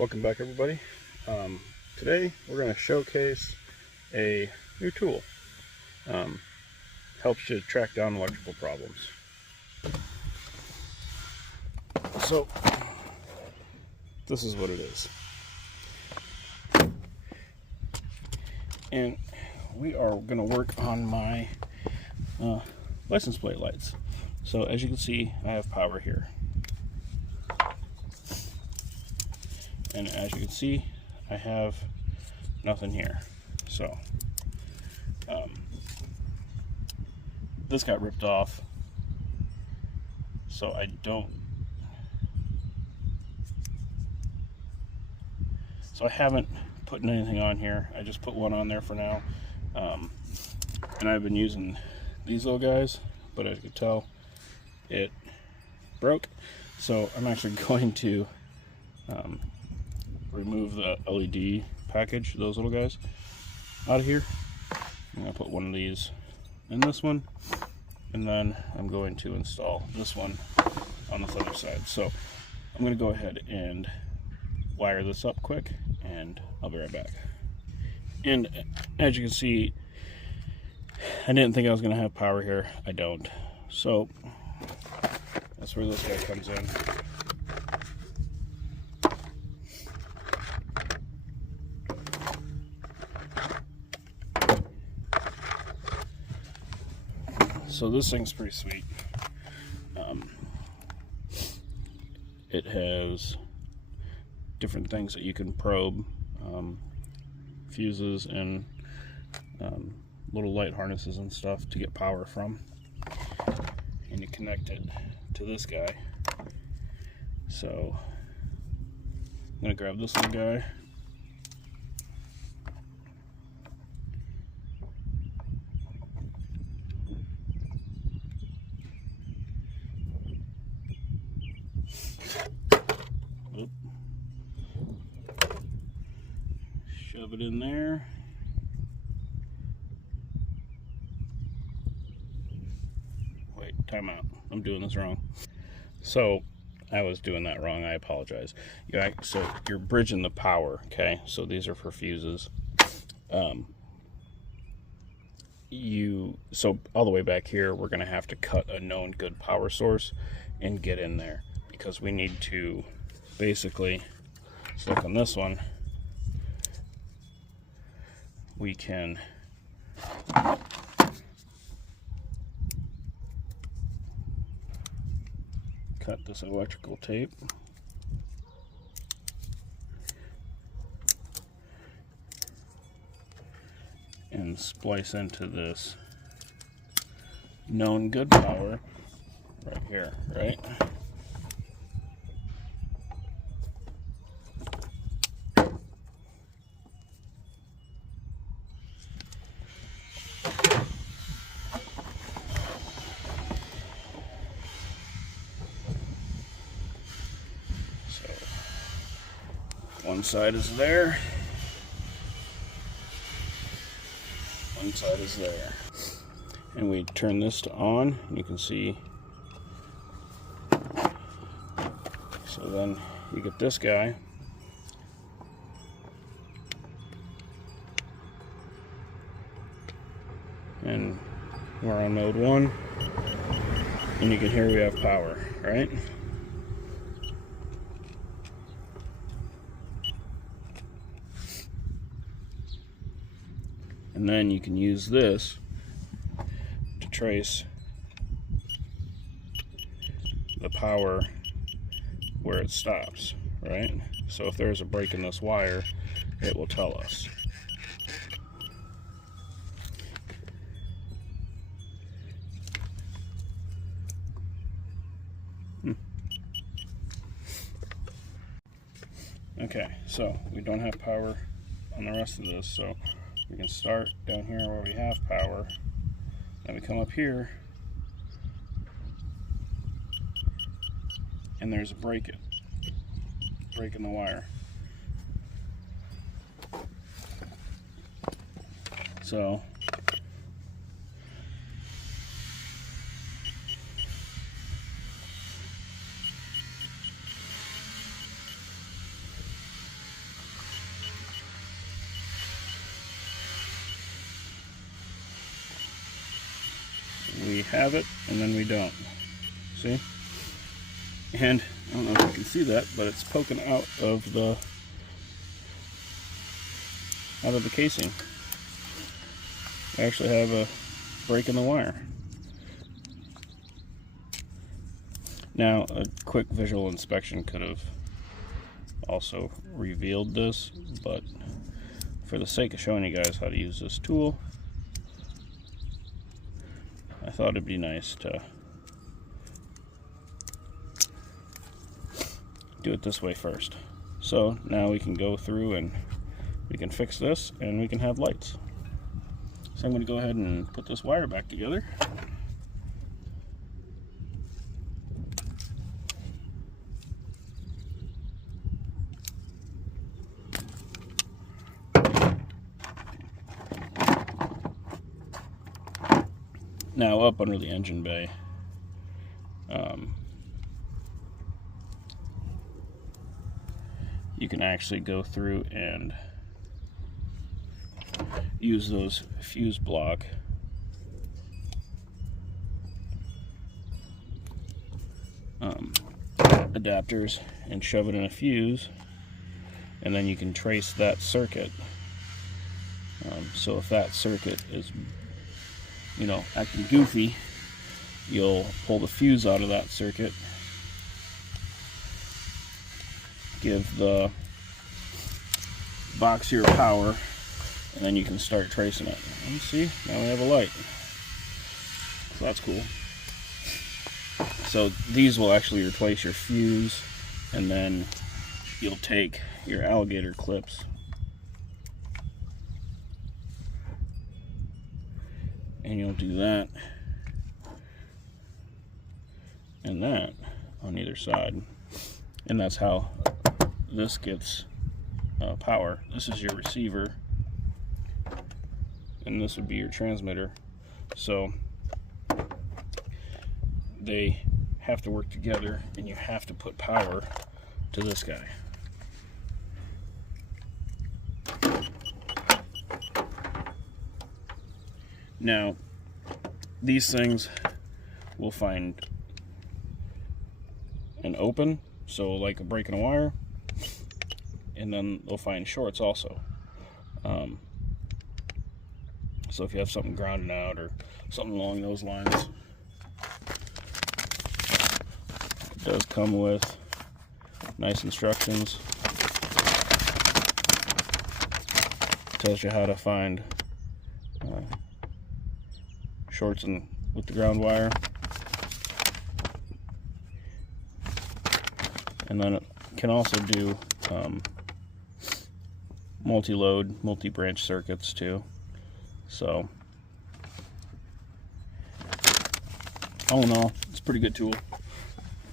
Welcome back, everybody. Today we're going to showcase a new tool. Helps you track down electrical problems. So this is what it is, and we are going to work on my license plate lights. So as you can see, I have power here. And as you can see, I have nothing here. So this got ripped off, so I haven't put anything on here. I just put one on there for now, and I've been using these little guys, but as you can tell, it broke. So I'm actually going to remove the LED package, those little guys, out of here. I'm going to put one of these in this one, and then I'm going to install this one on the other side. So I'm going to go ahead and wire this up quick, and I'll be right back. And as you can see, I didn't think I was going to have power here. I don't. So that's where this guy comes in. So this thing's pretty sweet. It has different things that you can probe, fuses and little light harnesses and stuff to get power from. And you connect it to this guy. So I'm gonna grab this little guy. Shove it in there. Wait, time out. I'm doing this wrong. So I was doing that wrong. I apologize. So you're bridging the power, okay? So these are for fuses. So all the way back here, we're going to have to cut a known good power source and get in there, because we need to basically, so like on this one, we can cut this electrical tape and splice into this known good power right here, right? One side is there, one side is there, and we turn this to on, and you can see. So then you get this guy, and we're on mode 1, and you can hear we have power, right? And then you can use this to trace the power where it stops, right? So if there's a break in this wire, it will tell us. Okay, so we don't have power on the rest of this, so we can start down here where we have power, then we come up here, and there's a break in the wire. So have it and then we don't. See? And I don't know if you can see that, but it's poking out of the casing. I actually have a break in the wire. Now, a quick visual inspection could have also revealed this, but for the sake of showing you guys how to use this tool, I thought it'd be nice to do it this way first. So now we can go through and we can fix this and we can have lights. So I'm going to go ahead and put this wire back together. Now up under the engine bay, you can actually go through and use those fuse block adapters and shove it in a fuse, and then you can trace that circuit. So if that circuit is, you know, acting goofy, you'll pull the fuse out of that circuit, give the box here power, and then you can start tracing it. And see, now we have a light. So that's cool. So these will actually replace your fuse, and then you'll take your alligator clips and you'll do that and that on either side, and that's how this gets power. This is your receiver and this would be your transmitter. So they have to work together, and you have to put power to this guy. Now, these things will find an open, so like a break in a wire, and then they'll find shorts also. So if you have something grounded out or something along those lines, it does come with nice instructions. Tells you how to find shorts and with the ground wire, and then it can also do multi-load, multi-branch circuits too. So all in all, it's a pretty good tool.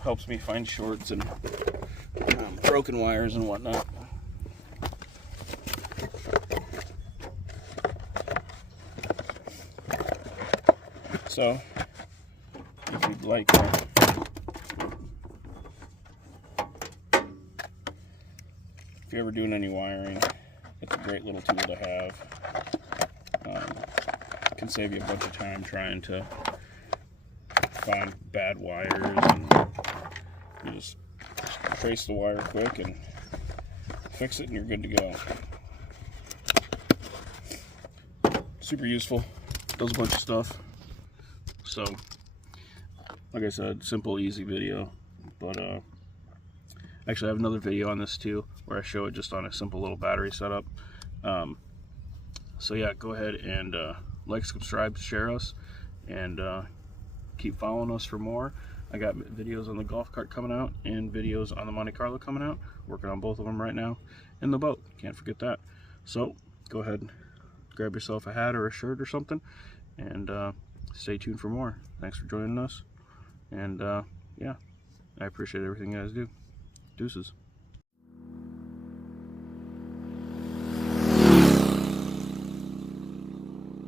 Helps me find shorts and broken wires and whatnot. So if you'd like if you're ever doing any wiring, it's a great little tool to have. Can save you a bunch of time trying to find bad wires, and you just trace the wire quick and fix it and you're good to go. Super useful, does a bunch of stuff. So like I said, simple, easy video, but actually I have another video on this too where I show it just on a simple little battery setup. So yeah, go ahead and like, subscribe, share us, and keep following us for more. I got videos on the golf cart coming out and videos on the Monte Carlo coming out. Working on both of them right now. And the boat, can't forget that. So go ahead and grab yourself a hat or a shirt or something, and stay tuned for more. Thanks for joining us, and yeah, I appreciate everything you guys do. Deuces.